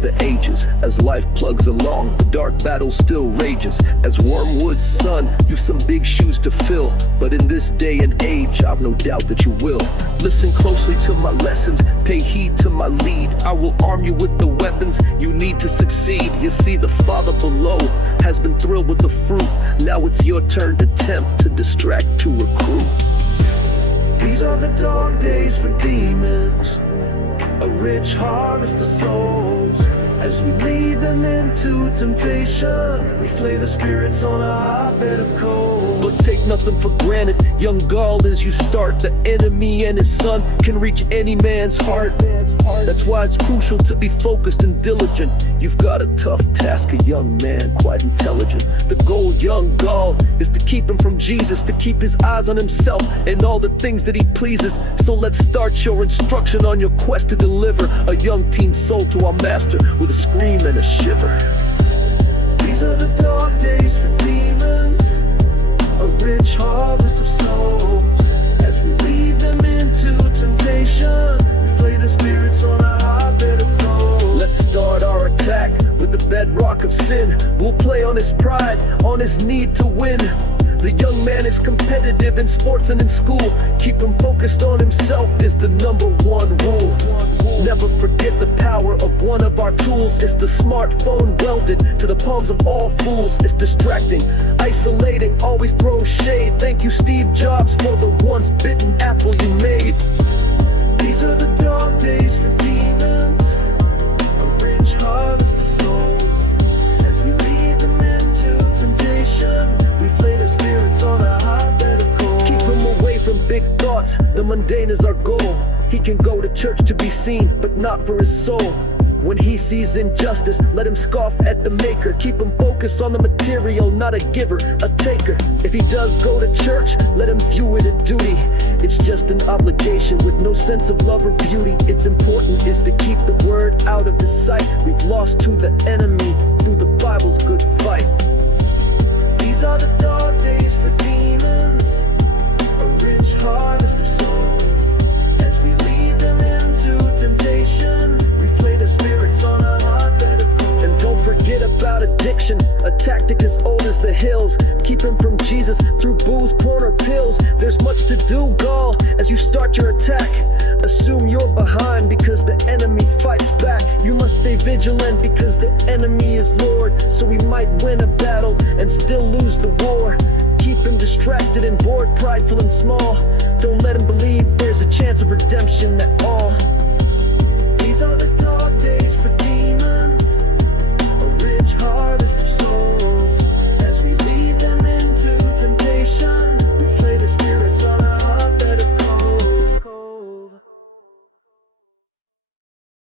of the ages. As life plugs along, the dark battle still rages. As Wormwood's son, you've some big shoes to fill, but in this day and age, I've no doubt that you will. Listen closely to my lessons, pay heed to my lead. I will arm you with the weapons you need to succeed. You see, the Father below has been thrilled with the fruit. Now it's your turn to tempt, to distract, to recruit. These are the dark days for demons, a rich harvest of souls. As we lead them into temptation, we flay the spirits on a hotbed of coal. But take nothing for granted, young Gaul, as you start. The enemy and his son can reach any man's heart. That's why it's crucial to be focused and diligent. You've got a tough task, a young man, quite intelligent. The goal, young Gaul, is to keep him from Jesus, to keep his eyes on himself and all the things that he pleases. So let's start your instruction on your quest to deliver a young teen soul to our master with a scream and a shiver. These are the dark days for demons, a rich harvest of souls. As we lead them into temptation, we flay the spirits on a hotbed of coal. Let's start our attack with the bedrock of sin. We'll play on his pride, on his need to win. The young man is competitive in sports and in school. Keep him focused on himself is the #1 rule. Never forget the power of one of our tools. It's the smartphone welded to the palms of all fools. It's distracting, isolating, always throw shade. Thank you, Steve Jobs, for the once bitten apple you made. These are the dark days for demons, a rich harvest of souls. As we lead them into temptation, we flay their spirits on a hotbed of coal. Keep them away from big thoughts, the mundane is our goal. He can go to church to be seen, but not for his soul. When he sees injustice, let him scoff at the maker. Keep him focused on the material, not a giver, a taker. If he does go to church, let him view it a duty. It's just an obligation with no sense of love or beauty. It's important is to keep the word out of his sight. We've lost to the enemy through the Bible's good fight. These are the dark days for demons, a rich harvest of souls. As we lead them into temptation, we flay their spirits on a hotbed of coal. And don't forget about addiction, a tactic as old as the hills. Keep him from Jesus through booze, porn, or pills. There's much to do, Gaul, as you start your attack. Assume you're behind because the enemy fights back. You must stay vigilant because the enemy is Lord. So we might win a battle and still lose the war. Keep him distracted and bored, prideful and small. Don't let him believe there's a chance of redemption at all. These are the